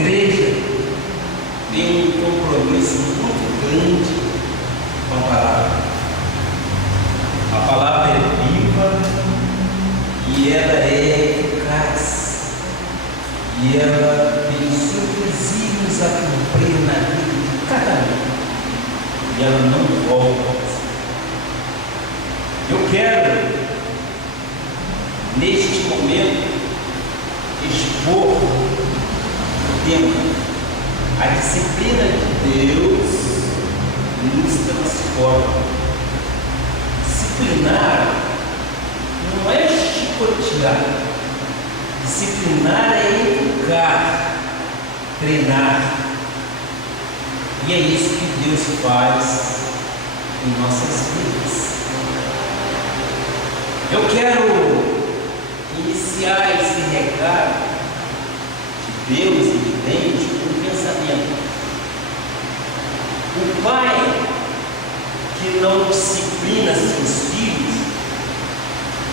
igreja tem um compromisso muito grande com a palavra. A palavra é viva e ela é eficaz. E ela tem subsídios a cumprir na vida de cada um. E ela não volta. Eu quero, neste momento, expor o tema. A disciplina de Deus nos transforma. Disciplinar não é chicotear. Disciplinar é educar, treinar. E é isso que Deus faz em nossas vidas. Eu quero iniciar esse recado de Deus evidente com um pensamento. O pai que não disciplina seus filhos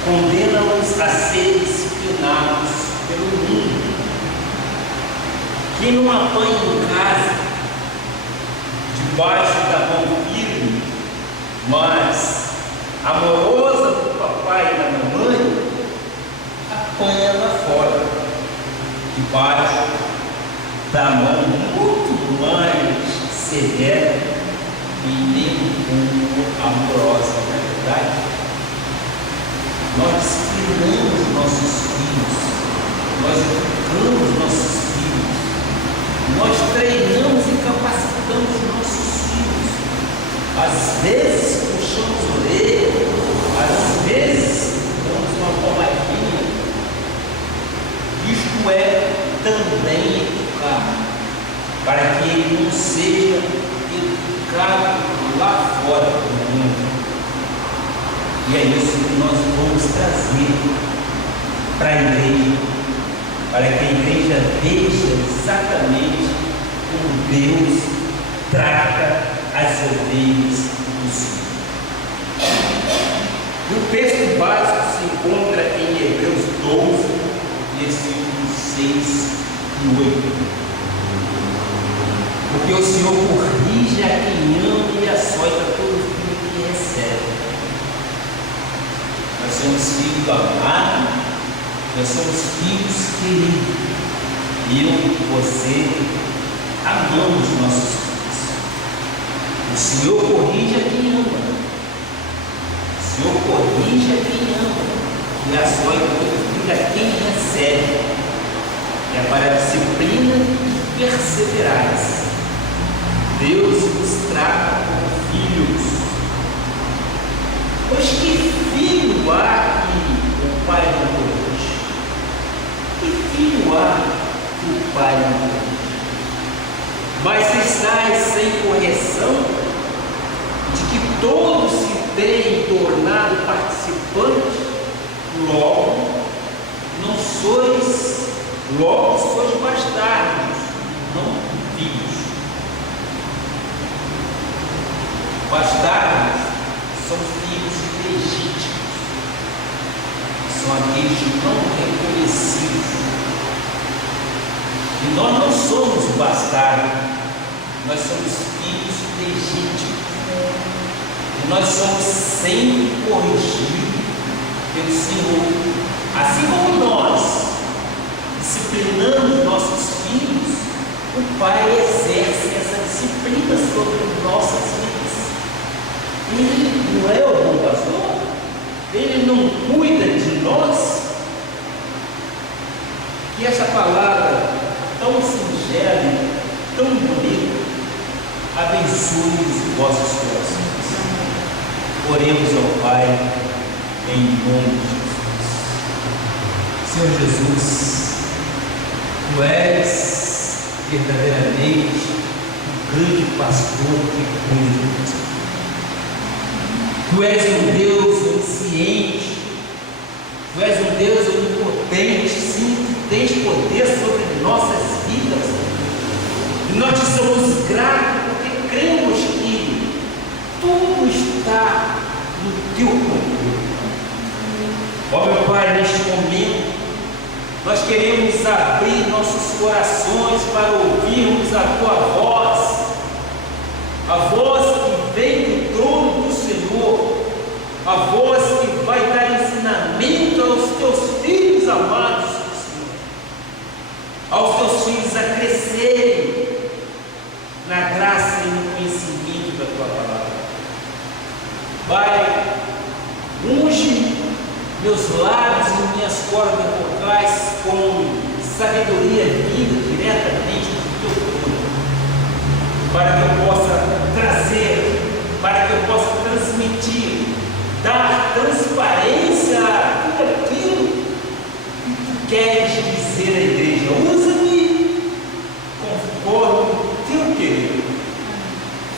condena-os a ser disciplinados pelo mundo. Quem não apanha em casa debaixo da mão firme, mas amorosa do papai e da mamãe, apanha lá fora, debaixo da mão muito mais severa e nem um pouco amorosa, não é verdade? Nós disciplinamos nossos filhos, nós educamos nossos filhos, nós treinamos e capacitamos nossos filhos. Às vezes puxamos a orelha, às vezes damos uma pomadinha. Isto é também educar, para que ele não seja educado lá fora do mundo. E é isso que nós vamos trazer para a igreja, para que a igreja veja exatamente como Deus trata as ovelhas do Senhor. O texto básico se encontra em Hebreus 12, versículos 6 e 8. Porque o Senhor corrige a quem ama e açoita todo filho que recebe. Nós somos filhos amados, nós somos filhos queridos. Eu, você, amamos nossos filhos. O Senhor corrige a quem ama. O Senhor corrige a quem ama e açoita todo filho a quem recebe. É para a disciplina e perseverança. Deus nos trata como filhos. Pois que filho há que o pai não corrige? Que filho há que o pai não corrige? Mas estáis sem correção, de que todos se têm tornado participantes, logo sois bastardos, não filhos. Bastardos são filhos legítimos, são aqueles não reconhecidos. E nós não somos bastardos, nós somos filhos legítimos. E nós somos sempre corrigidos pelo Senhor. Assim como nós disciplinamos nossos filhos, o Pai exerce essa disciplina sobre nossas vidas. Ele não é o bom pastor? Ele não cuida de nós? Que essa palavra tão singela, tão bonita, abençoe os vossos corações. Oremos ao Pai em nome de Jesus. Senhor Jesus, Tu és verdadeiramente o grande pastor que cuida de nós. Tu és um Deus onisciente, Tu és um Deus onipotente, sim, Tu tens poder sobre nossas vidas. E nós te somos gratos porque cremos que tudo está no Teu controle. Ó meu Pai, neste momento, Nós queremos abrir nossos corações para ouvirmos a tua voz, a voz que vem do trono do Senhor, a voz que vai dar ensinamento aos teus filhos amados do Senhor, aos teus filhos a crescerem na graça e no conhecimento da tua palavra. Pai, unge meus lábios e minhas cordas vocais com sabedoria vinda diretamente do teu trono, para que eu possa trazer, para que eu possa transmitir, dar transparência a tudo aquilo que tu queres dizer à igreja. Usa-me conforme o teu querer.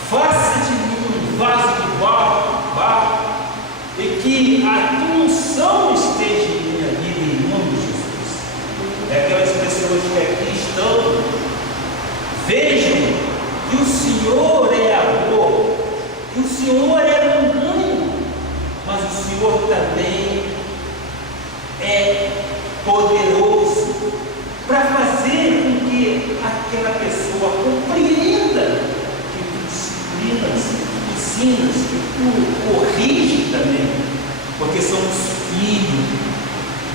Faça de mim um vaso de barro, e que a tua unção esteja em minha vida, em nome de Jesus. É aquelas pessoas que aqui estão, vejam que o Senhor é amor, que o Senhor é longânimo, mas o Senhor também é poderoso para fazer com que aquela pessoa compreenda que tu disciplinas, que tu ensinas, que tu corriges também, porque somos filhos,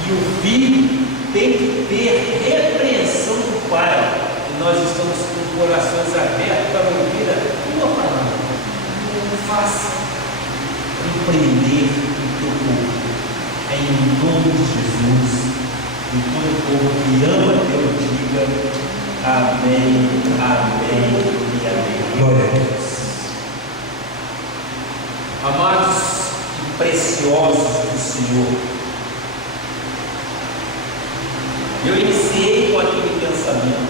e o filho tem que ter repreensão do pai, e nós estamos com corações abertos para ouvir a tua palavra. Faça compreender o teu povo, em nome de Jesus, e todo o povo que ama Deus diga amém, amém e amém. Glória a Deus. Amados e preciosos do Senhor, eu iniciei com aquele pensamento,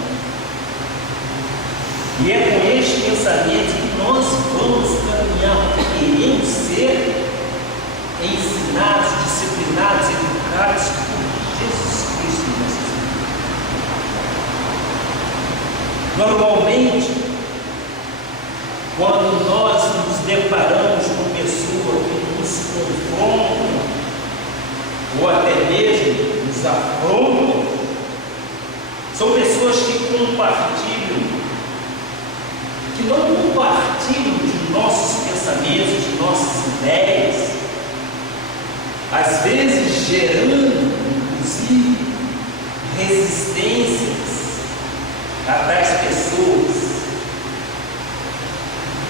e é com este pensamento que nós vamos caminhar, porque queremos ser ensinados, disciplinados, educados por Jesus Cristo em nossas vidas. Normalmente, quando nós nos deparamos com pessoas que nos confrontam, ou até mesmo nos afrontam, são pessoas que compartilham, que não compartilham de nossos pensamentos, de nossas ideias, às vezes gerando, inclusive, resistências às pessoas.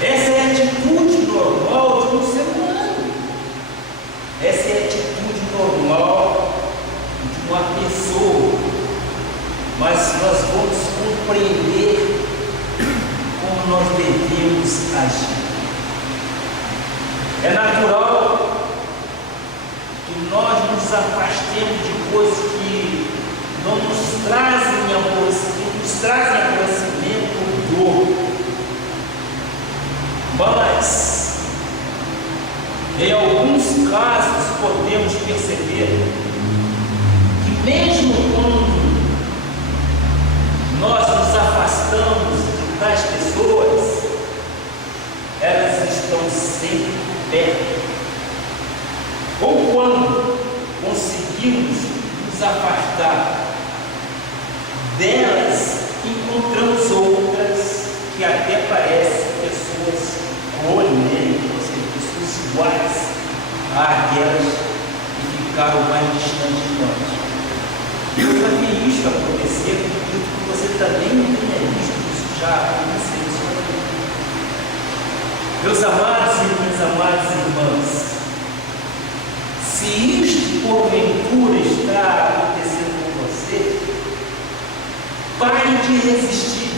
Essa é a atitude normal de um ser humano. Essa é a atitude normal de uma pessoa. Mas nós vamos compreender como nós devemos agir. É natural que nós nos afastemos de coisas que não nos trazem aborrecimento ou dor. Mas, em alguns casos, podemos perceber que mesmo quando nós nos afastamos das pessoas, elas estão sempre perto. Ou quando conseguimos nos afastar delas, encontramos outras que até parecem pessoas clones, ou seja, pessoas iguais àquelas que ficaram mais distantes de nós. Eu já vi isso acontecer, acredito que você também não tenha visto isso já acontecer na sua vida. Meus amados e minhas amadas irmãs, se isto porventura está acontecendo com você, pare de resistir,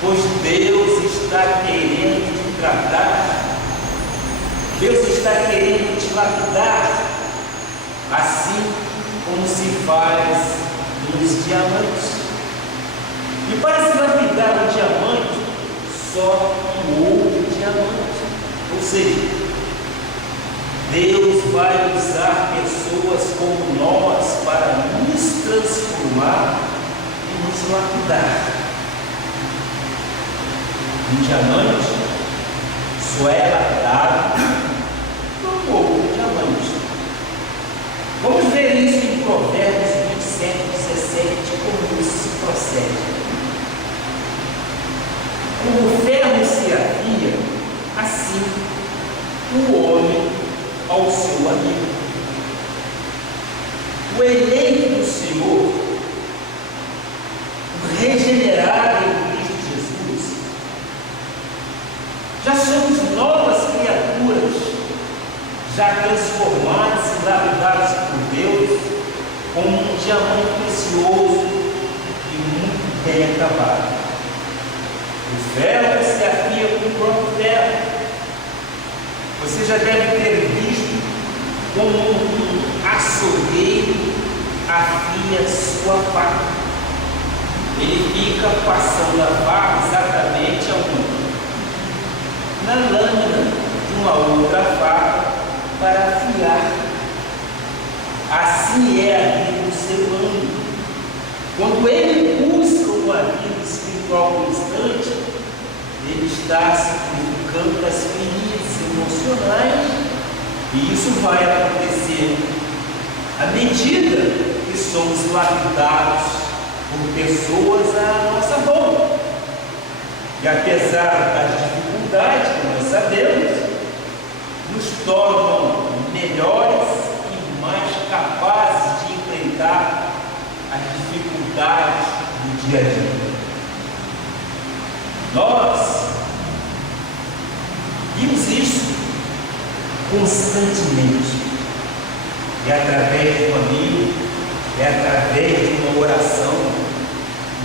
pois Deus está querendo te tratar, Deus está querendo te lapidar, assim como se faz nos diamantes. E para se lapidar um diamante, só um outro diamante. Ou seja, Deus vai usar pessoas como nós para nos transformar e nos lapidar. Um diamante só é lapidado por um outro diamante. Vamos ver isso em Provérbios o eleito do Senhor, o regenerado em Cristo Jesus, já somos novas criaturas, já transformadas e lapidadas por Deus como um diamante precioso e muito bem acabado. O ferro se afia com o próprio ferro. Você já deve ter visto como um açougueiro afia sua faca. Ele fica passando a faca exatamente aonde? Na lâmina de uma outra faca para afiar. Assim é a vida do ser humano. Quando ele busca uma vida espiritual constante, ele está se purificando das feridas emocionais, e isso vai acontecer à medida que somos lapidados por pessoas à nossa volta. E apesar das dificuldades que nós sabemos, nos tornam melhores e mais capazes de enfrentar as dificuldades do dia a dia. Nós vimos isso constantemente. É através de uma Bíblia, é através de uma oração,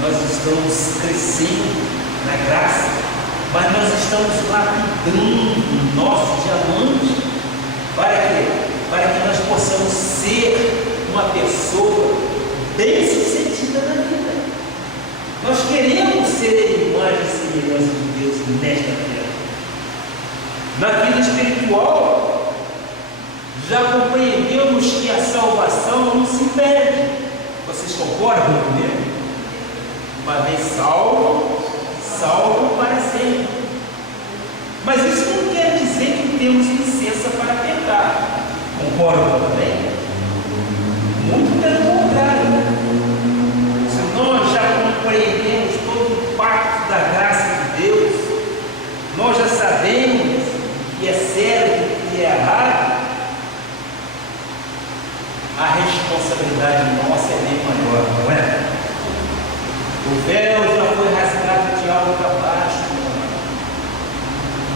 nós estamos crescendo na graça, mas nós estamos lapidando o nosso diamante. Para quê? Para que nós possamos ser uma pessoa bem-sucedida na vida. Nós queremos ser imagem e semelhança de Deus nesta terra. Na vida espiritual, já compreendemos que a salvação não se perde. Vocês concordam comigo? Uma vez salvo, salvo para sempre. Mas isso não quer dizer que temos licença para pecar. Concordam também? Muito pelo contrário. Se nós já compreendemos todo o pacto da graça de Deus, nós já sabemos que é certo e que é errado, a responsabilidade nossa é bem maior, não é? O véu já foi rasgado de alto a baixo.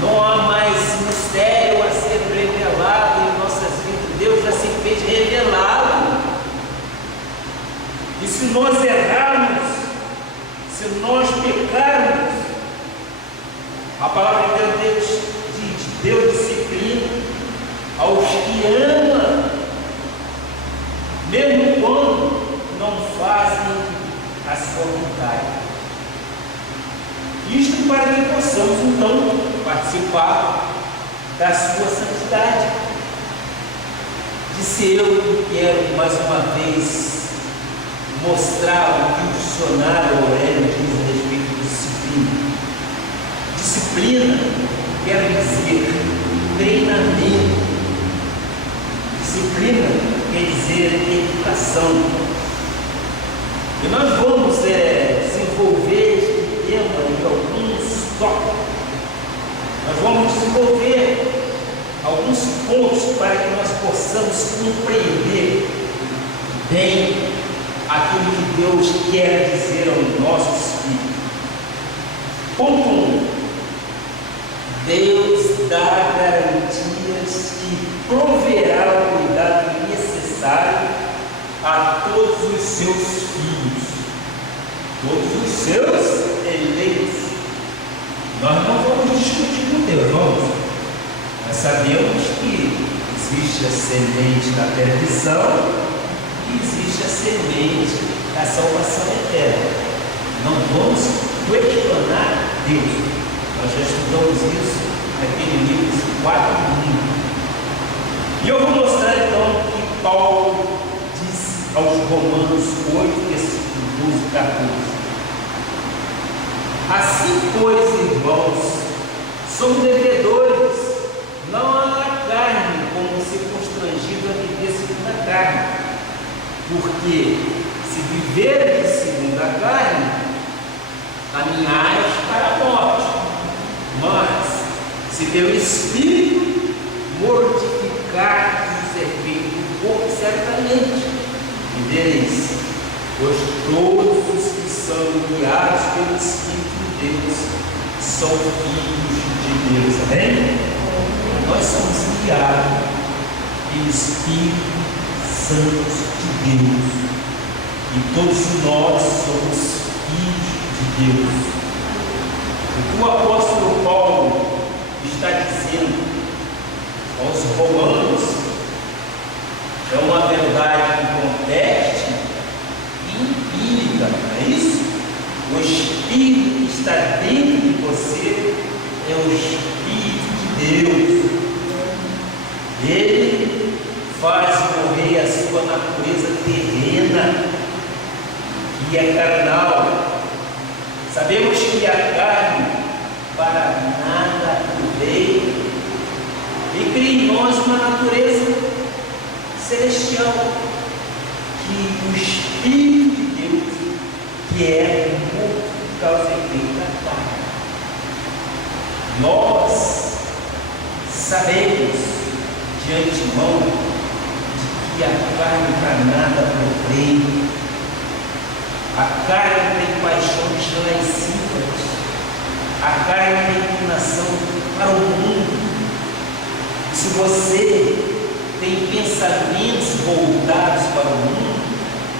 Não há mais mistério a ser revelado em nossas vidas. Deus já se fez revelado. E se nós errarmos, se nós pecarmos, a palavra de Deus diz: Deus disciplina aos que ama, mesmo quando não fazem a sua vontade. Isto para que possamos então participar da sua santidade. Disse eu que quero mais uma vez mostrar o que o dicionário Aurélio diz a respeito de disciplina. Disciplina quer dizer treinamento. Disciplina quer dizer educação. E nós vamos desenvolver este tema em alguns tópicos. Nós vamos desenvolver alguns pontos para que nós possamos compreender bem aquilo que Deus quer dizer aos nossos filhos. Ponto 1. Deus dá garantias que proverá o cuidado necessário a todos os seus filhos, todos os seus eleitos. Nós não vamos discutir com Deus, vamos? Nós sabemos que existe a semente da perdição e existe a semente da salvação eterna. Não vamos questionar Deus. Nós já estudamos isso naquele livro 4:1. E eu vou mostrar então que Paulo diz aos Romanos 8, versículo 12 e 14. Assim, pois, irmãos, somos devedores, não à carne, como se constrangido a viver segundo a carne. Porque se viveres segundo a carne, caminhais para a morte. Mas, se pelo Espírito mortificar os efeitos do corpo, certamente entendereis, pois todos os que são guiados pelo Espírito de Deus são filhos de Deus. Amém? Nós somos guiados pelo Espírito Santo de Deus. E todos nós somos filhos de Deus. O que o apóstolo Paulo está dizendo aos romanos é uma verdade que conteste e empírica, não é isso? O Espírito que está dentro de você é o Espírito de Deus. Ele faz morrer a sua natureza terrena, que é carnal. Sabemos que a carne para nada aproveita, e cria em nós uma natureza celestial, que o Espírito de Deus, que é morto por causa do efeito da carne. Nós sabemos de antemão de que a carne para nada aproveita. A carne tem paixões lascivas, a carne tem inclinação para o mundo. Se você tem pensamentos voltados para o mundo,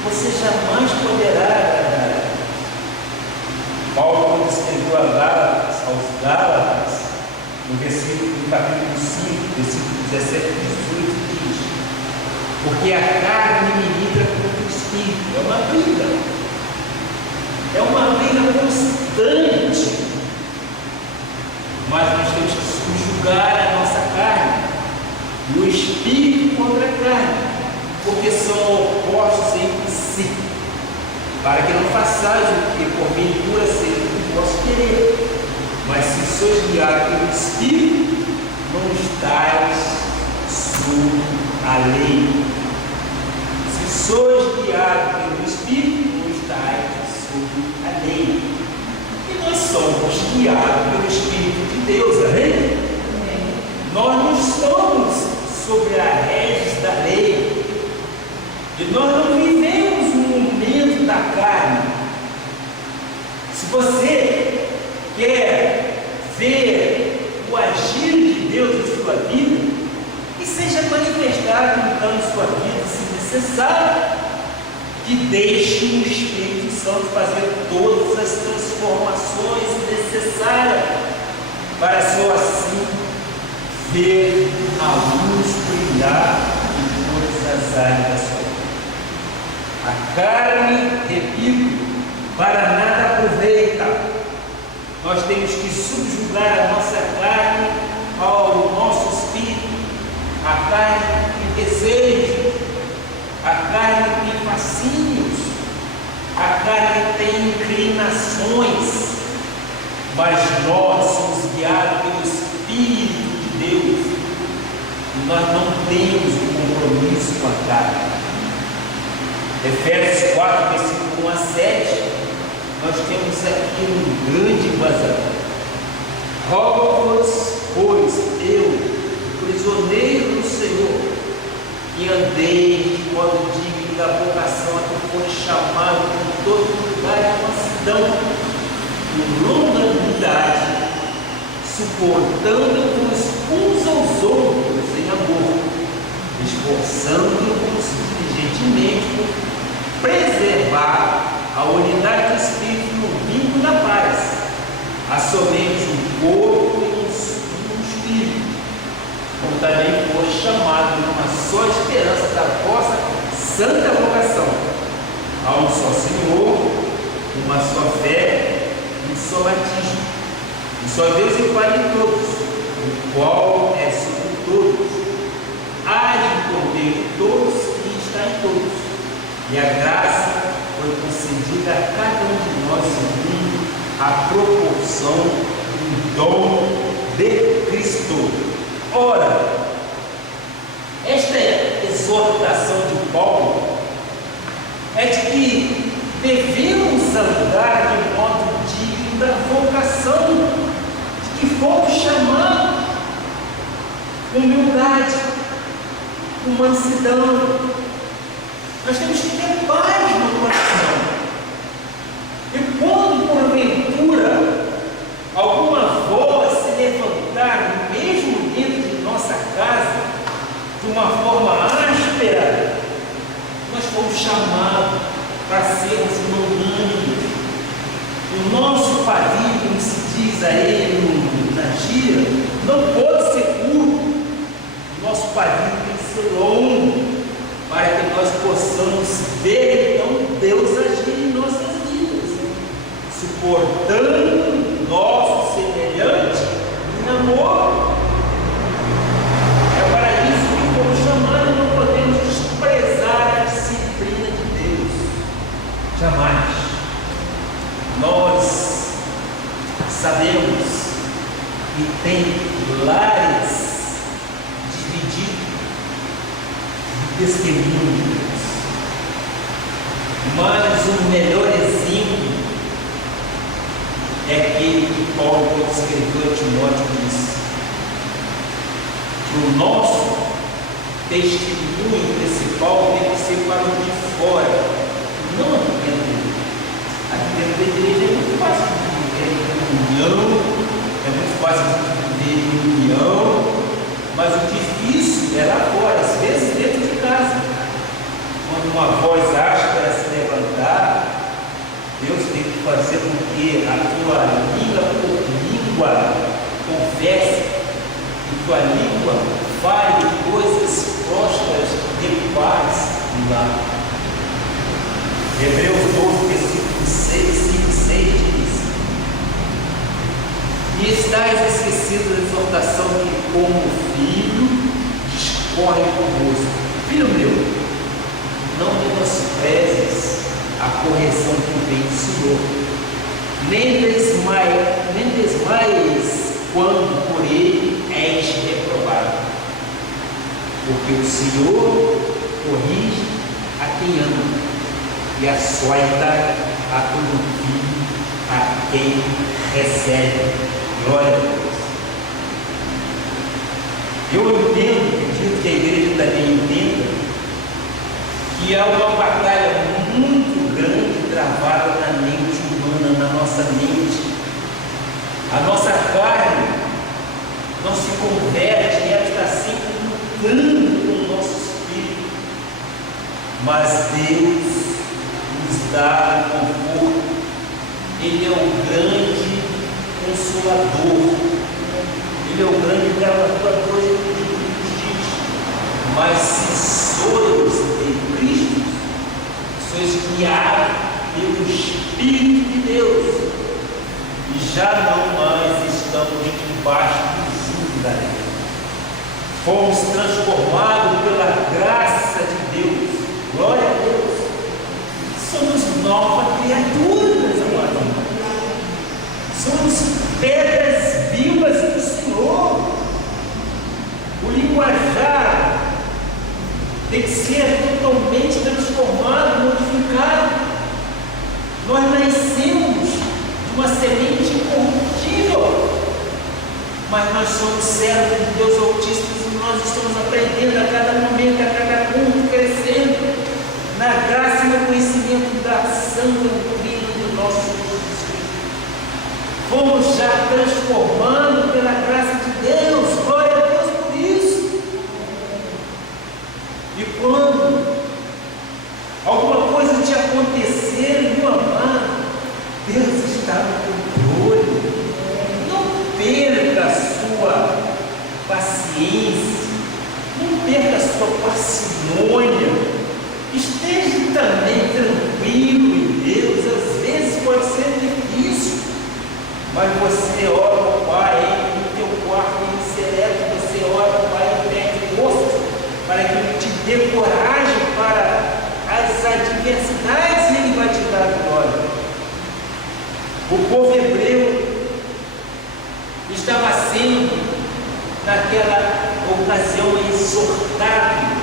você jamais poderá agradar a Deus. Paulo, quando escreveu aos Gálatas, no capítulo 5, versículo 17 e 18, diz: porque a carne milita contra o Espírito. É uma briga. É uma briga constante, mas nós temos que subjugar a nossa carne e o Espírito contra a carne, porque são opostos entre si, para que não façais o que porventura seja o que posso querer, mas se sois guiados pelo Espírito, não estáis sob a lei. Se sois guiados pelo Espírito, não estáis a lei. E nós somos guiados pelo Espírito de Deus, amém? Nós não estamos sobre a régis da lei, e nós não vivemos um momento da carne. Se você quer ver o agir de Deus em sua vida, que seja manifestado então em sua vida, se necessário, que deixe o Espírito Santo fazer todas as transformações necessárias para só assim ver a luz brilhar em todas as áreas da sua vida. A carne, repito, para nada aproveita. Nós temos que subjugar a nossa carne ao nosso espírito. A carne tem desejo, a carne tem fascínios, a carne tem inclinações, mas nós somos guiados pelo Espírito de Deus e nós não temos um compromisso com a carne. Efésios 4, versículo 1 a 7, nós temos aqui um grande embasamento. Rogo-vos, pois, eu, prisioneiro do Senhor, que andei de modo digno da vocação a que foi chamado por todo lugar de mansidão, com longanimidade, suportando-vos uns aos outros em amor, esforçando-vos diligentemente por preservar a unidade do Espírito no vínculo da paz, há somente um corpo e um Espírito, como também foi chamado numa só esperança da vossa santa vocação. Há um só Senhor, uma só fé, um só batismo, um só Deus e Pai de todos, o qual é sobre todos, age por meio de todos e está em todos. E a graça foi concedida a cada um de nós segundo a proporção do dom de Cristo. Ora, esta exortação de Paulo é de que devemos andar de modo digno da vocação de que fomos chamados, com humildade, com mansidão. Nós temos que ter fomos chamados para sermos magnânimes. O nosso pavio, como se diz aí na gíria, não pode ser curto. O nosso pavio tem que ser longo, para que nós possamos ver então Deus agir em nossas vidas, suportando nosso semelhante em amor. É para isso que fomos chamados, não podemos desprezar a disciplina de Deus, jamais. Nós sabemos que tem lares divididos de testemunho de Deus, mas o melhor exemplo é aquele que Paulo, quando escreveu a Timóteo, disse que o nosso testemunho principal tem que ser para o de fora, não aqui dentro. Aqui dentro da igreja é muito fácil de viver em união, é muito fácil de viver em união, mas o difícil é lá fora, às vezes dentro de casa. Quando uma voz acha para se levantar, Deus tem que fazer com que a tua língua por língua confesse, que tua língua fale coisas prósperas de paz lá. Hebreus 12, versículo 5, 6 diz: e estáis esquecidos da exortação que, como filho, discorre convosco. Filho meu, não menosprezes a correção que vem do Senhor, nem desmaies quando por ele és reprovado, porque o Senhor corrige a quem ama e açoita a todo filho a quem recebe. Glória a Deus. Eu entendo, acredito que a igreja também entenda, que há uma batalha muito grande travada na mente humana, na nossa mente. A nossa carne não se converte, ela está sempre lutando com o nosso espírito. Mas Deus nos dá conforto. Ele é o grande Consolador, Ele é o grande Galardoador de justiça. Mas se sois de Cristo, sois guiados pelo Espírito de Deus, e já não mais estamos debaixo do jugo da lei. Fomos transformados pela graça de Deus. Glória a Deus. Somos nova criatura, meus amados. Somos pedras vivas do Senhor. O linguajar tem que ser totalmente transformado, modificado. Nós nascemos de uma semente incorruptível, mas nós somos servos de Deus Altíssimo e nós estamos aprendendo a cada momento, a cada culto, crescendo na graça e no conhecimento da sã doutrina do nosso Jesus. Fomos já transformando pela graça de Deus. Glória a Deus por isso. E quando alguma coisa te acontecer, meu amado, Deus está no controle. Não perca a sua paciência, não perca a sua parcimônia. Esteja também tranquilo em Deus. Às vezes pode ser difícil, mas você ora ao Pai no teu quarto em secreto, você ora ao Pai e pede forças para que Ele te dê coragem para as adversidades, e Ele vai te dar glória. O povo hebreu estava sendo, naquela ocasião, exortado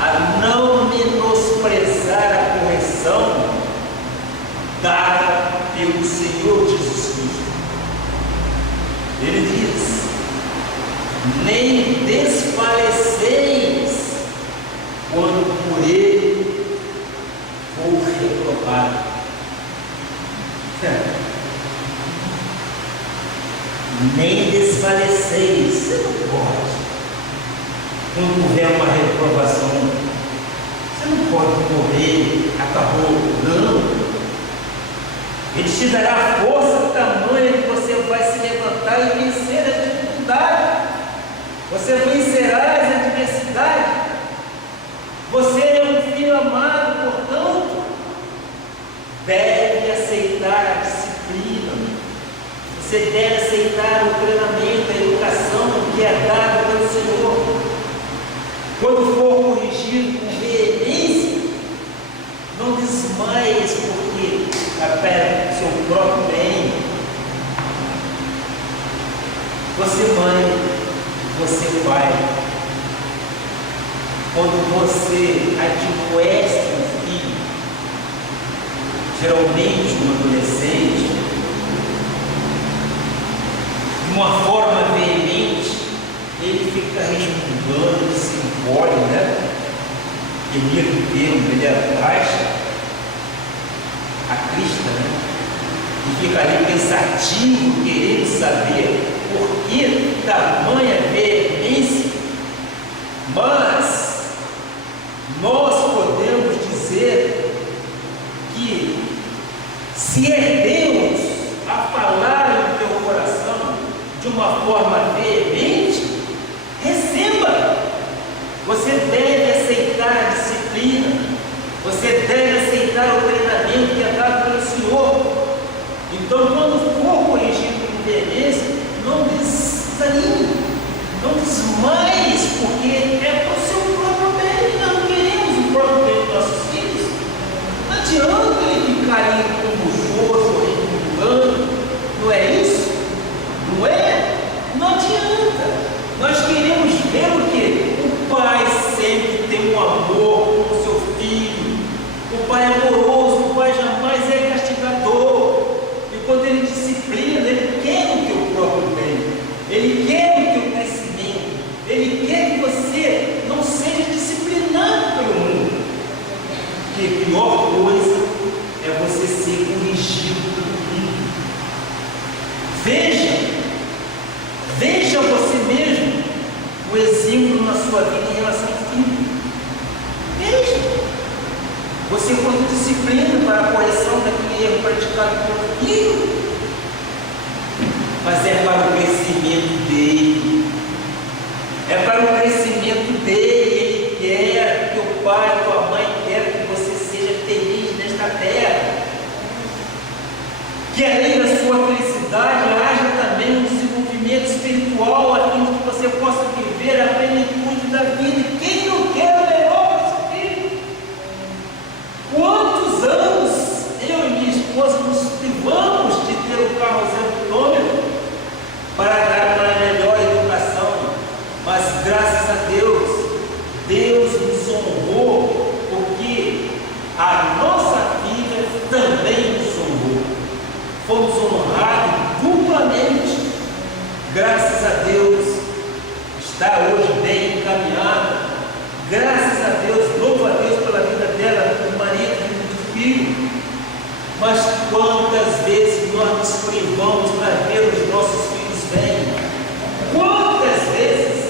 a não menosprezar a correção dada pelo Senhor Jesus Cristo. Ele diz: nem desfaleceis quando por ele for reprovado. Nem desfaleceis. Você não pode. Quando houver uma reprovação, você não pode morrer, acabou. Não. Ele te dará força tamanha que você vai se levantar e vencer as dificuldades. Você vencerá as adversidades. Você é um filho amado, portanto, deve aceitar a disciplina. Você deve aceitar o treinamento, a educação que é dada pelo Senhor. Quando for corrigido com veemência, não desmaies porque apela o seu próprio bem. Você mãe, você pai, quando você admoesta um filho, geralmente um adolescente, de uma forma veemente, ele fica resmungando, ele se encolhe, né? Ele abaixa a crista, né? E fica ali pensativo, querendo saber por que tamanha veemência. Mas nós podemos dizer que se é Deus a falar no teu coração de uma forma veemente, receba. Você deve aceitar a disciplina, você deve aceitar o treinamento que é dado pelo Senhor. Então, quando for corrigido com veemência, não desanime, não desmaies, porque é para o seu próprio bem. Nós não queremos o próprio bem dos nossos filhos. Não adianta ele ficar aí como jojo, resmungando, não é isso? Não é? Não adianta. Nós queremos ver o quê? O pai sempre tem um amor com o seu filho. O pai é amoroso, o pai jamais é castigador. E quando ele disciplina, ele quer o teu próprio bem. Ele quer o teu crescimento. Ele quer que você não seja disciplinado pelo mundo. Porque a pior coisa é você ser corrigido pelo mundo. Veja você mesmo o exemplo na sua vida em relação ao filho. Veja. Você quando disciplina para a correção daquele erro praticado pelo filho, mas é para o crescimento dele. É para o crescimento dele. Ele quer que o pai, a tua mãe quer que você seja feliz nesta terra. Que além da sua felicidade haja também um desenvolvimento espiritual, a fim de que você possa viver a plenitude da vida. Quem não quer o melhor para seu filho? Quantos anos eu e minha esposa nos privamos de ter o carro 0 quilômetro para dar uma melhor educação? Mas graças a Deus, Deus nos honrou, porque a nossa filha também nos honrou. Fomos honrados duplamente. Graças a Deus, está hoje bem encaminhada. Graças a Deus, louvo a Deus pela vida dela, do marido e do filho. Mas quantas vezes nós nos privamos para ver os nossos filhos bem? Quantas vezes?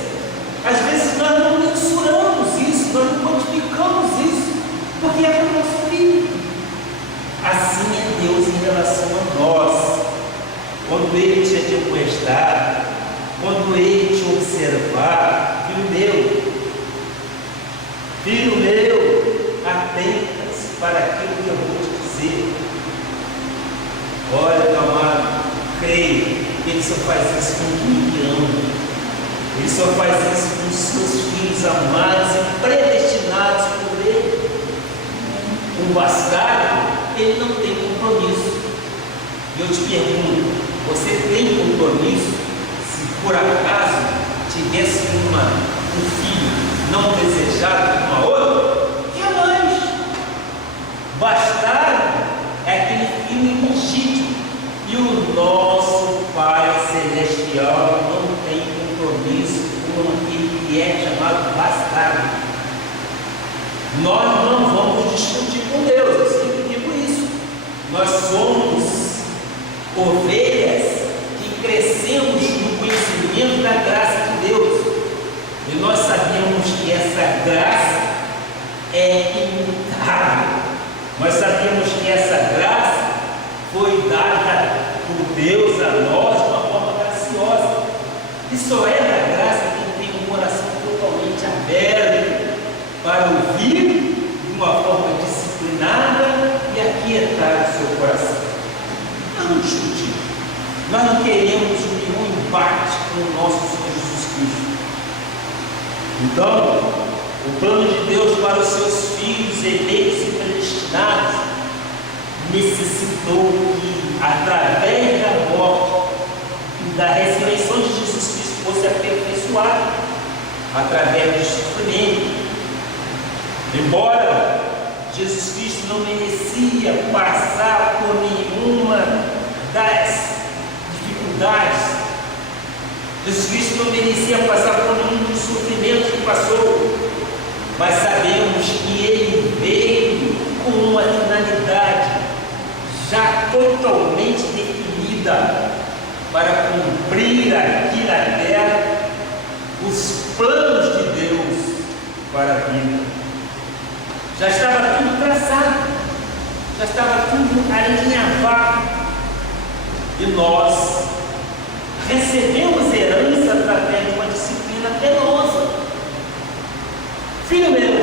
Às vezes nós não mensuramos isso, nós não quantificamos isso, porque é para o nosso filho. Assim é Deus em relação a nós. Quando Ele te admoestar, quando Ele te observar, filho meu, atenta-se para aquilo que eu vou te dizer. Olha, meu amado, creio que Ele só faz isso com quem Ele ama. Ele só faz isso com os seus filhos amados e predestinados por Ele. Um bastardo, ele não tem compromisso. E eu te pergunto, você tem compromisso se por acaso tivesse um filho não desejado com uma outra? Jamais. Bastardo é aquele filho ilegítimo. E o nosso Pai Celestial não tem compromisso com aquele que é chamado bastardo. Nós não vamos discutir com Deus, eu sempre digo isso. Nós somos ovelhas que crescemos no conhecimento da graça de Deus. E nós sabemos que essa graça é só é da graça quem tem um coração totalmente aberto para ouvir de uma forma disciplinada e aquietar o seu coração. Nós não discutimos. Nós não queremos nenhum embate com o nosso Senhor Jesus Cristo. Então, o plano de Deus para os seus filhos eleitos e predestinados necessitou que, através da morte e da ressurreição de Jesus Cristo, fosse aperfeiçoado através do sofrimento. Embora Jesus Cristo não merecia passar por nenhuma das dificuldades, Jesus Cristo não merecia passar por nenhum dos sofrimentos que passou, mas sabemos que Ele veio com uma finalidade já totalmente definida para cumprir aqui na terra os planos de Deus para a vida. Já estava tudo traçado, já estava tudo alinhavado, e nós recebemos herança através de uma disciplina penosa. Filho meu,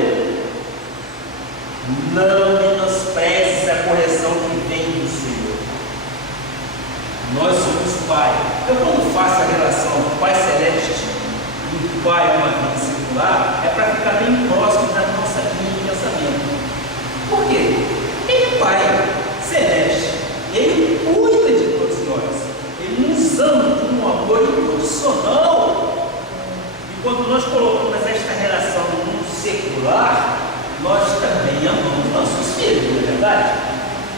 não menospreze a correção que vem do Senhor. Nós somos Pai. Eu, quando faço a relação Pai Celeste e o Pai uma vida secular, é para ficar bem próximo da nossa linha de pensamento. Por quê? Ele é Pai Celeste, Ele cuida de todos nós, Ele nos ama com um amor incondicional. E quando nós colocamos esta relação no secular, nós também amamos nossos filhos, não é verdade?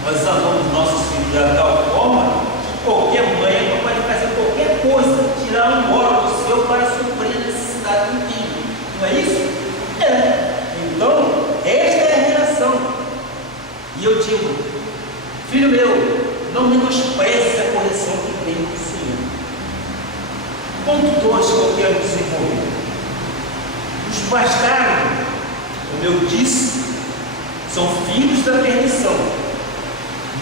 Nós amamos nossos filhos de tal forma que qualquer mãe pode fazer qualquer coisa, tirar um hora do seu para suprir a necessidade do filho. Não é isso? É. Então, esta é a relação. E eu digo, filho meu, não menospreze a correção que vem do Senhor. Ponto 2 que eu quero desenvolver. Os bastardos, como eu disse, são filhos da perdição.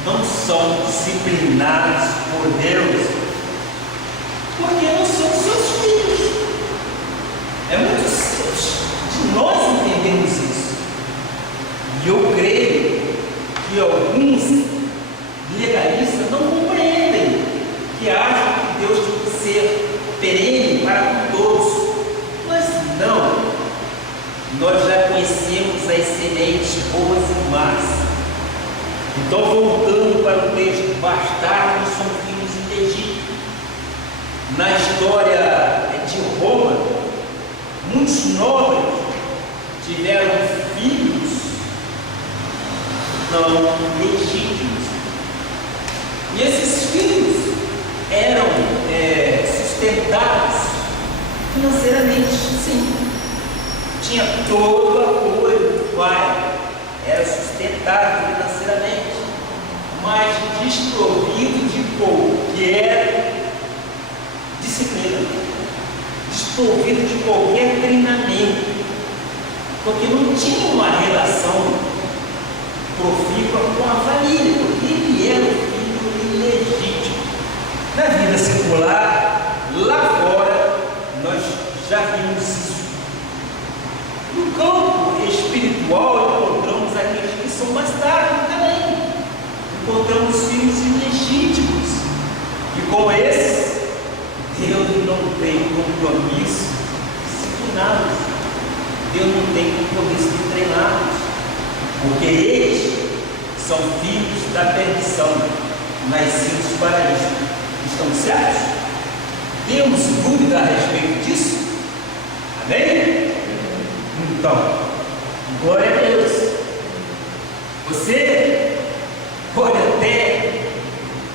Não são disciplinados por Deus, porque não são seus filhos. É muito simples de nós entendermos isso. E eu creio que alguns legalistas não compreendem, que acham que Deus tem que ser perene para todos. Mas não. Nós já conhecemos as sementes boas e más. Então, voltando para o texto, bastardos são filhos ilegítimos. Na história de Roma, muitos nobres tiveram filhos não legítimos. E esses filhos eram sustentados financeiramente, sim. Tinha todo o apoio do pai, era sustentado financeiramente, mas desprovido de qualquer disciplina, desprovido de qualquer treinamento, porque não tinha uma relação profícua com a família, porque ele era o filho ilegítimo. Na vida secular, lá fora, nós já vimos isso. No campo espiritual, encontramos aqueles que são bastardos também. Encontramos filhos ilegítimos. E com esses, Deus não tem compromisso de discipliná-los. Deus não tem compromisso de treiná-los. Porque eles são filhos da perdição, nascidos para isso. Estão certos? Temos dúvida a respeito disso? Amém? Então, glória a Deus. Você pode até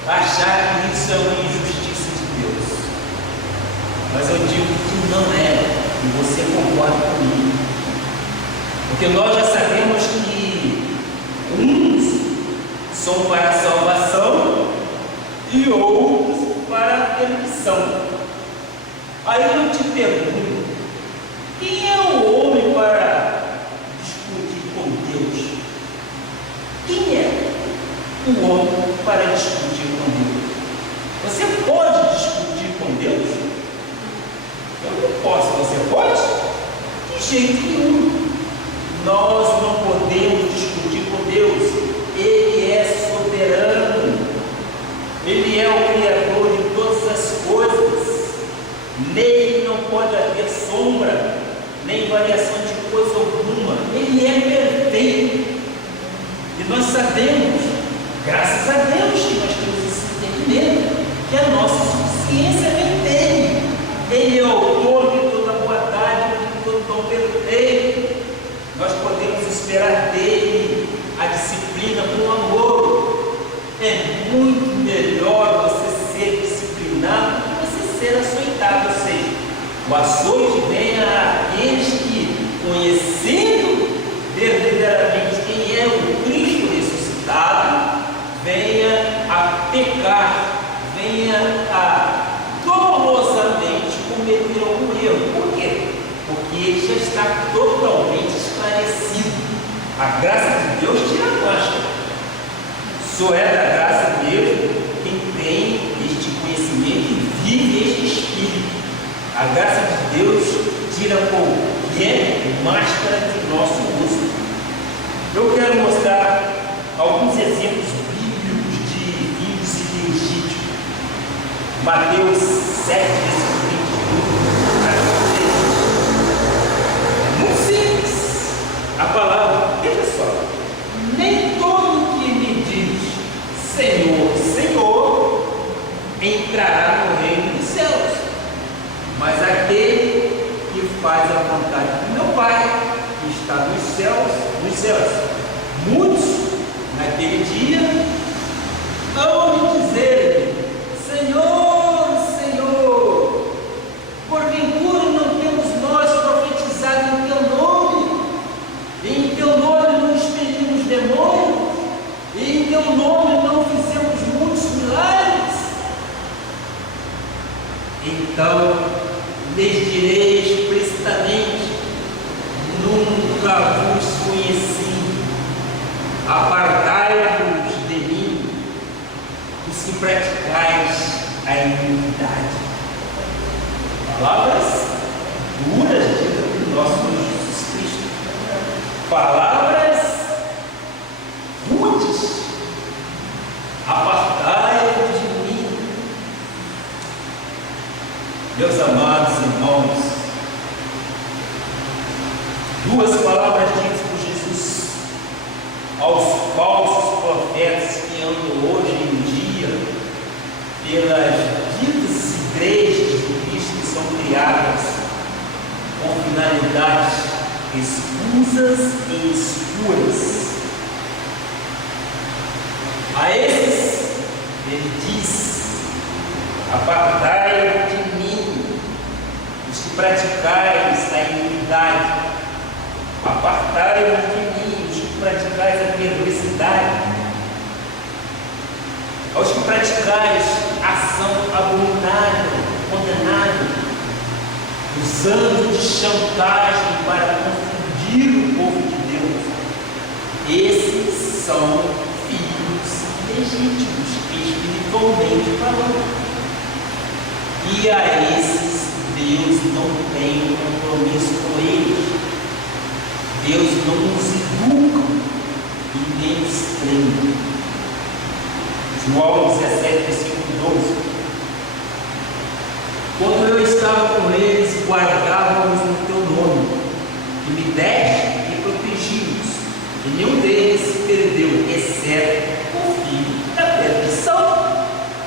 achar que isso é uma injustiça de Deus, mas eu digo que não é, e você concorda comigo, porque nós já sabemos que uns são para a salvação e outros para a perdição. Aí eu te pergunto, quem é o homem para discutir com Deus? Quem é o homem para discutir com Deus? Você pode discutir com Deus? De jeito nenhum. Nós não podemos discutir com Deus. Ele é soberano. Ele é o Criador de todas as coisas. Nele não pode haver sombra, nem variação de coisa alguma. Ele é perfeito. E nós sabemos, graças a Deus, que nós temos esse entendimento, que a nossa suficiência vem dele. Ele é o autor de toda bondade, de todo dom perfeito. Nós podemos esperar dele a disciplina com amor. É muito melhor você ser disciplinado do que você ser açoitado. Ou seja, o açoite vem àqueles que, conhecendo verdadeiramente quem é o Cristo ressuscitado, venha a pecar, venha a dolosamente cometer algum erro. Por quê? Porque ele já está totalmente esclarecido. A graça de Deus tira a máscara. Só é da graça mesmo quem tem este conhecimento e vive este Espírito. A graça de Deus tira qualquer máscara que nosso uso. Eu quero mostrar alguns exemplos bíblicos de índice de legítimo. Mateus 7, versículo 21. Muito simples a palavra. Veja só. Nem todo que me diz Senhor, Senhor, entrará no reino dos céus, mas aquele que faz a vontade do meu Pai, que está nos céus. Muitos, naquele dia, hão de dizer: Senhor, Senhor, porventura não temos nós profetizado em teu nome, e em teu nome não expelimos demônios, e em teu nome não fizemos muitos milagres? Então lhes direi explicitamente: nunca vos conheci. Apartai-vos de mim, os que praticais a iniquidade. Palavras duras ditas do nosso Jesus Cristo. Palavras rudes. Apartai-vos de mim. Meus amados irmãos, duas palavras ditas por Jesus aos falsos profetas que andam hoje em dia pelas ditas igrejas de Cristo, que são criadas com finalidades escusas e escuras. A esses ele diz: apartai-vos de mim, os que praticais a iniquidade. Apartai-vos de mim, os que praticais a perversidade, aos que praticais ação abominável, condenável, usando de chantagem para confundir o povo de Deus. Esses são filhos legítimos, espiritualmente falando. E a esses Deus não tem compromisso com eles. Deus não nos educa e nem nos treina. João 17, versículo 12. Quando eu estava com eles, guardávamos no teu nome, e me deste e protegimos, e nenhum deles se perdeu, exceto o filho da perdição,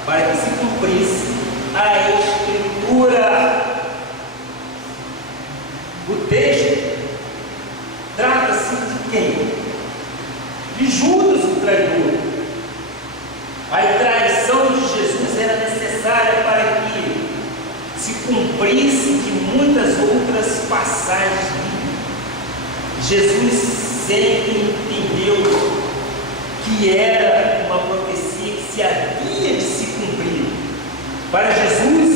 para que se cumprisse a Escritura. O texto trata-se de quem? De Judas, o traidor. A traição de Jesus era necessária para que se cumprisse de muitas outras passagens bíblicas. Jesus sempre entendeu que era uma profecia que se havia de se cumprir. Para Jesus,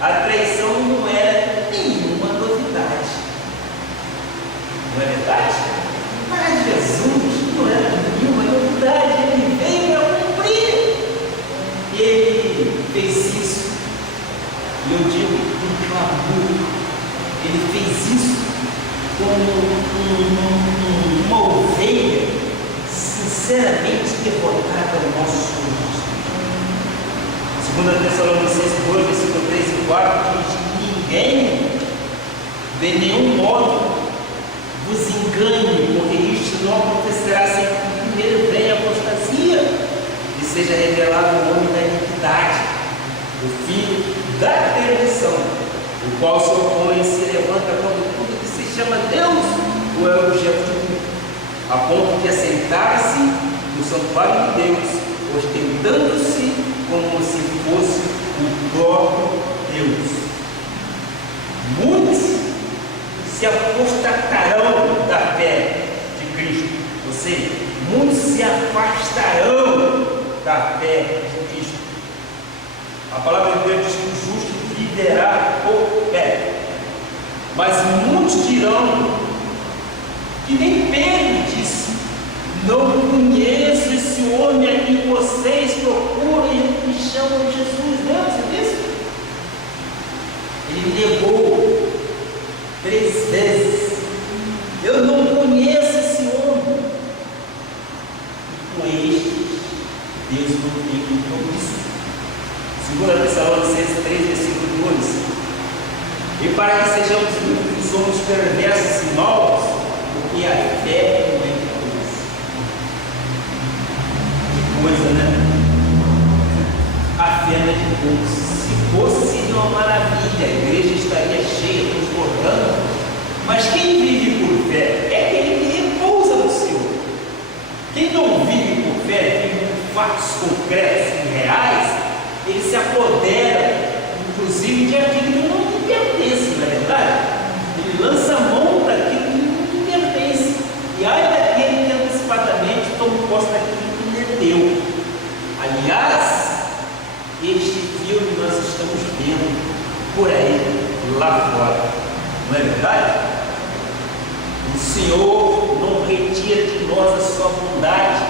a traição não era nenhuma novidade. Não é verdade? Para Jesus não era nenhuma novidade. Ele veio para cumprir. Ele fez isso. E eu digo com clamor. Ele fez isso sinceramente devotado ao nosso Senhor Jesus. 2 Tessalonicenses 2, versículo 3 e 4 diz: ninguém de nenhum modo vos engane, porque isto não acontecerá sem que primeiro venha a apostasia e seja revelado o homem da iniquidade, o filho da perdição, o qual se opõe e se levanta quando tudo que se chama Deus o é objeto de culto, a ponto de assentar-se no santuário de Deus, ostentando-se como se fosse o próprio Deus. Muitos se apostatarão da fé de Cristo, ou seja, muitos se afastarão da fé de Cristo. A palavra de Deus diz que o justo viverá por fé, mas muitos dirão, que nem Pedro disse: não conheço esse homem a quem vocês procuram e chamam Jesus. Lembra disso? Ele negou 3 vezes: eu não conheço esse homem. E com este, Deus não tem compromisso. 2 Tessalonicenses 3, versículo 2: e para que sejamos livres dos homens perversos e maus, porque a fé não é compromisso. Que coisa, né? A fé não é de poucos. Se fosse, seria uma maravilha, a igreja estaria cheia, transbordando. Mas quem vive por fé é aquele que repousa no Senhor. Quem não vive por fé, vive por fatos concretos e reais, ele se apodera, inclusive, de aquilo que não lhe pertence, não é verdade? Ele lança a mão daquilo que não lhe pertence. E ai daquele que antecipadamente toma posse daquilo que lhe deu. Aliás, este filme nós estamos vendo por aí, lá fora, não é verdade? O Senhor não retira de nós a sua bondade,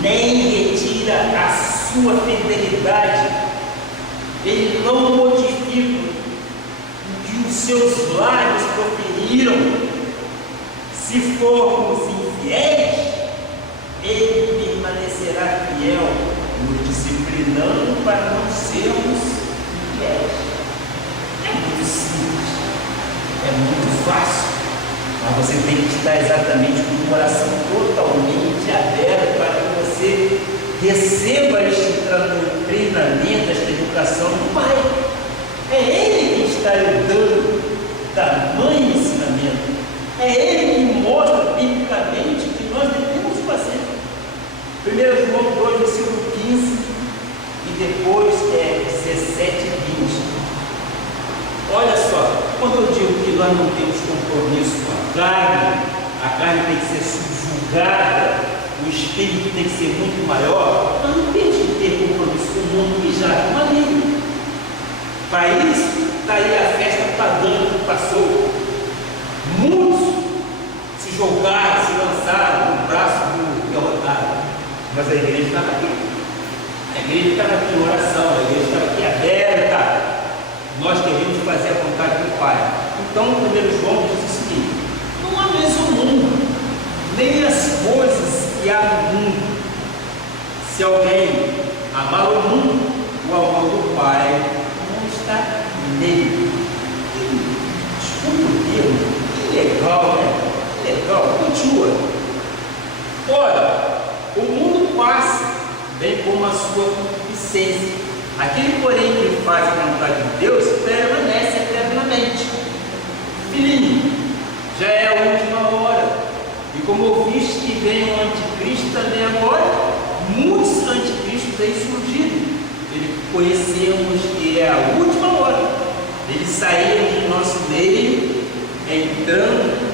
nem retira a sua fidelidade. Ele não modifica o que os seus lábios proferiram. Se formos infiéis, Ele permanecerá fiel, nos disciplinando para não sermos infiéis. É muito simples, é muito fácil, mas você tem que estar exatamente com o coração totalmente aberto para que você receba este treinamento, esta educação do Pai. É Ele que está lhe dando tamanho ensinamento. É Ele que mostra biblicamente o que nós devemos fazer. 1 João 2, versículo 15 e depois 17 e 20. Olha só, quando eu digo que nós não temos compromisso com a carne tem que ser subjugada, o espírito tem que ser muito maior, nós não temos que ter compromisso com o mundo que já é maligno. Para isso, está aí a festa pagã que passou. Muitos se jogaram, se lançaram no braço do derrotado, mas a igreja estava aqui. A igreja estava aqui em oração, a igreja estava aqui aberta. Nós queremos fazer a vontade do Pai. Então, o 1 João diz o seguinte: não há mesmo o mundo, nem as coisas que há no mundo. Se alguém amar o mundo, o amor do Pai não está nele. Desculpa o termo, que legal, né? Que legal, continua. Ora, o mundo passa, bem como a sua concupiscência. Aquele, porém, que faz a vontade de Deus permanece eternamente. Filhinho, já é a última hora. E como ouviste que vem o anticristo também agora, muitos anticristos têm surgido. Ele conhecemos que é a última hora. Eles saíram de nosso meio, entretanto,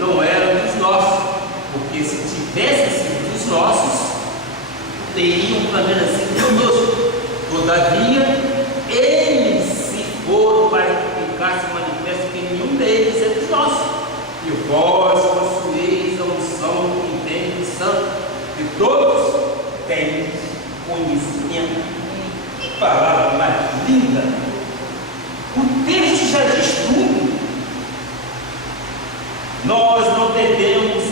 não eram dos nossos. Porque se tivessem sido dos nossos, teriam também assim conosco. Todavia, eles se foram para que ficasse manifesto que nenhum deles é dos nossos. E vós possueis a unção que vem do Santo, e todos têm conhecimento. Que palavra mais linda! O texto já diz tudo. Nós não devemos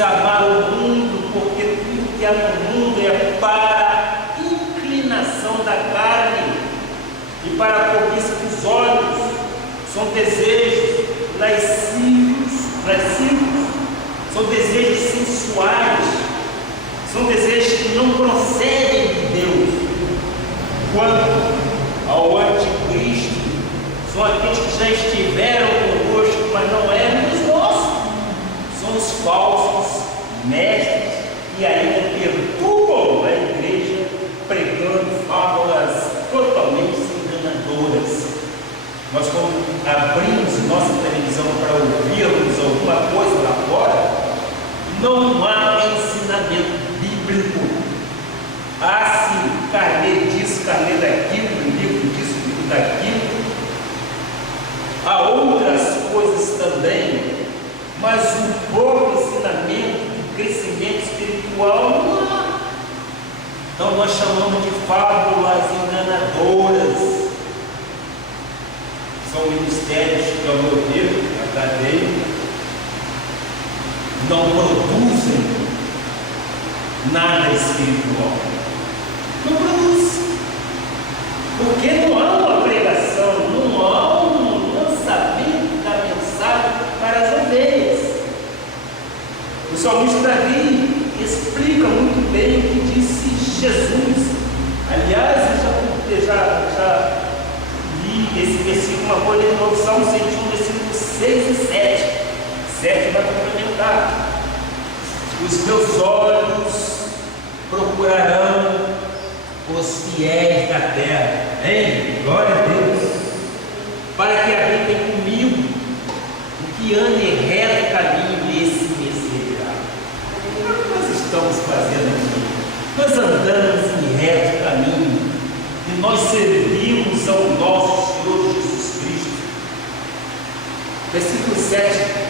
há no mundo é para a inclinação da carne e para a cobiça dos olhos. São desejos lascivos, são desejos sensuais, são desejos que não procedem de Deus. Quanto ao anticristo, são aqueles que já estiveram conosco, mas não eram os nossos. São os falsos mestres que ainda perturbam a igreja, pregando fábulas totalmente enganadoras. Nós, quando abrimos nossa televisão para ouvirmos alguma coisa lá fora, não há ensinamento bíblico. Há-se carnê disso, carnê daquilo, livro disso, livro daquilo. Há outras coisas também, mas o próprio ensinamento de crescimento espiritual não há. Então nós chamamos de fábulas enganadoras. São ministérios que, ao meu ver, verdadeiro, não produzem nada espiritual. Não produz. Porque não há uma pregação, não há um lançamento da mensagem para as ovelhas. O salmista Davi explica muito bem o que disse Jesus. Aliás, eu já li esse versículo uma coisa de novo, Salmo 101, versículos 6 e 7. 7 vai complementar. Os meus olhos procurarão os fiéis da terra. Hein? Glória a Deus. Para que habitem comigo, o que ande reto caminho, esse me seguirá. O que nós estamos fazendo aqui? Nós andamos em reto caminho e nós servimos ao nosso Senhor Jesus Cristo. Versículo 7.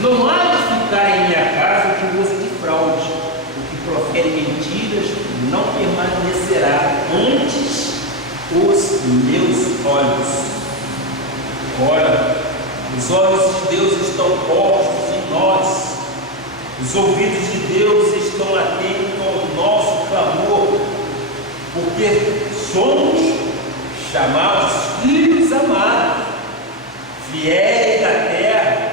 Não há de ficar em minha casa que usa de fraude, o que profere mentiras não permanecerá antes os meus olhos. Ora, os olhos de Deus estão postos em nós, os ouvidos de Deus estão atentos ao nosso clamor, porque somos chamados filhos amados, fiéis da terra,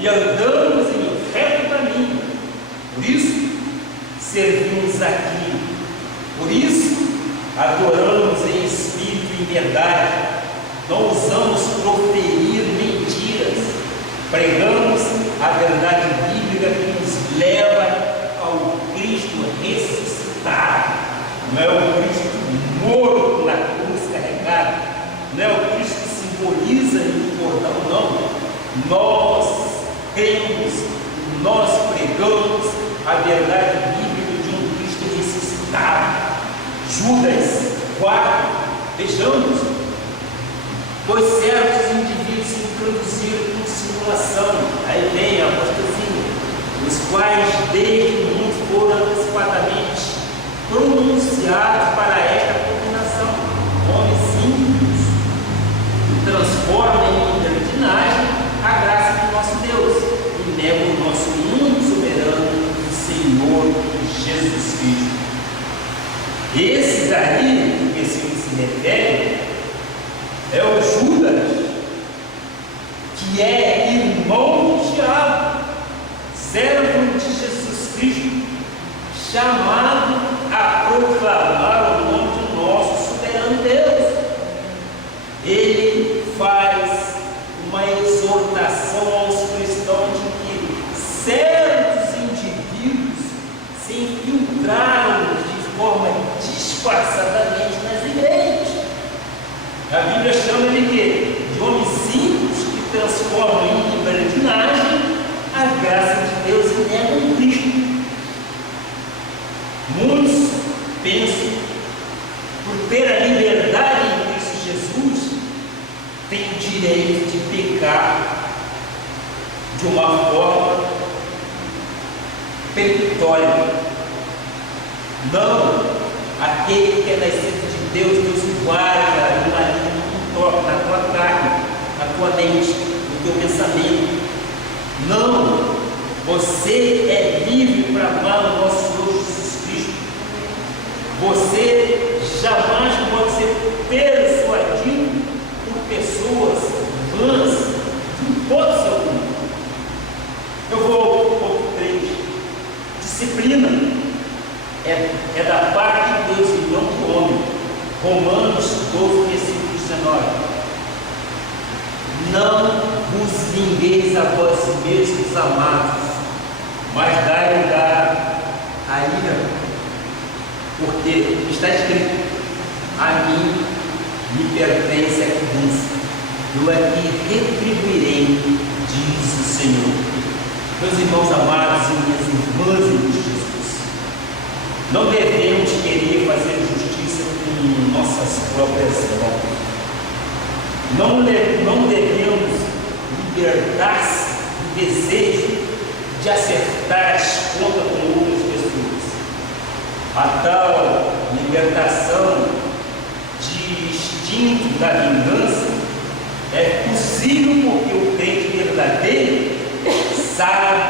e andamos em um reto caminho. Por isso, servimos aqui. Por isso, adoramos em espírito e em verdade. Não usamos proferir mentiras. Pregamos a verdade bíblica que nos leva ao Cristo ressuscitado. Não é o Cristo morto na cruz carregado. Não é o Cristo que simboliza em um cordão, não. Nós temos, nós pregamos a verdade bíblica de um Cristo ressuscitado. Judas 4, vejamos, pois certos indivíduos se introduziram com simulação, aí vem a apostasia, os quais desde o mundo foram antecipadamente pronunciados para esta condenação, homens ímpios, que transformam em libertinagem a graça do nosso Deus e negam o nosso único soberano, o Senhor Jesus Cristo. Esse daí, que esse se refere, é o Judas, que é irmão do diabo, servo de Jesus Cristo, chamado a proclamar o nome do nosso soberano Deus. Ele faz uma exortação aos cristãos de que certos indivíduos se infiltraram de forma disfarçadamente nas igrejas. A Bíblia chama de quê? De homens simples que transformam em libertinagem a graça de Deus e negam Cristo. Muitos pensam, por ter a liberdade em Cristo Jesus, tem o direito de pecar de uma forma peremptória. Não, aquele que é nascido de Deus, Deus o guarda, o maligno não toca na tua carne, na tua mente, no teu pensamento. Não, você é livre para amar o nosso Senhor Jesus Cristo jamais pode ser persuadido por pessoas vãs, em hipótese alguma. Eu vou ao ponto 3. Disciplina é da parte de Deus e não do homem. Romanos 12, versículo 19. Não vos vingueis a vós mesmos, amados, mas dai lugar à ira, porque está escrito: a mim me pertence a vingança, eu aqui retribuirei, diz o Senhor. Meus irmãos amados e minhas irmãs em Jesus, não devemos querer fazer justiça com nossas próprias mãos. Não devemos libertar-se do desejo de acertar as contas com outras pessoas. A tal libertação de instinto da vingança é possível porque o crente verdadeiro sabe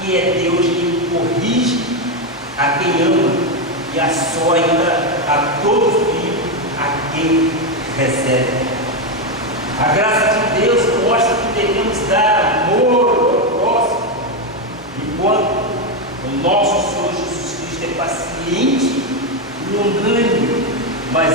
que é Deus quem corrige a quem ama e açoita a todo filho a quem recebe. A graça de Deus mostra que devemos dar amor ao próximo, enquanto o nosso Senhor Jesus Cristo é paciente e longânimo, mas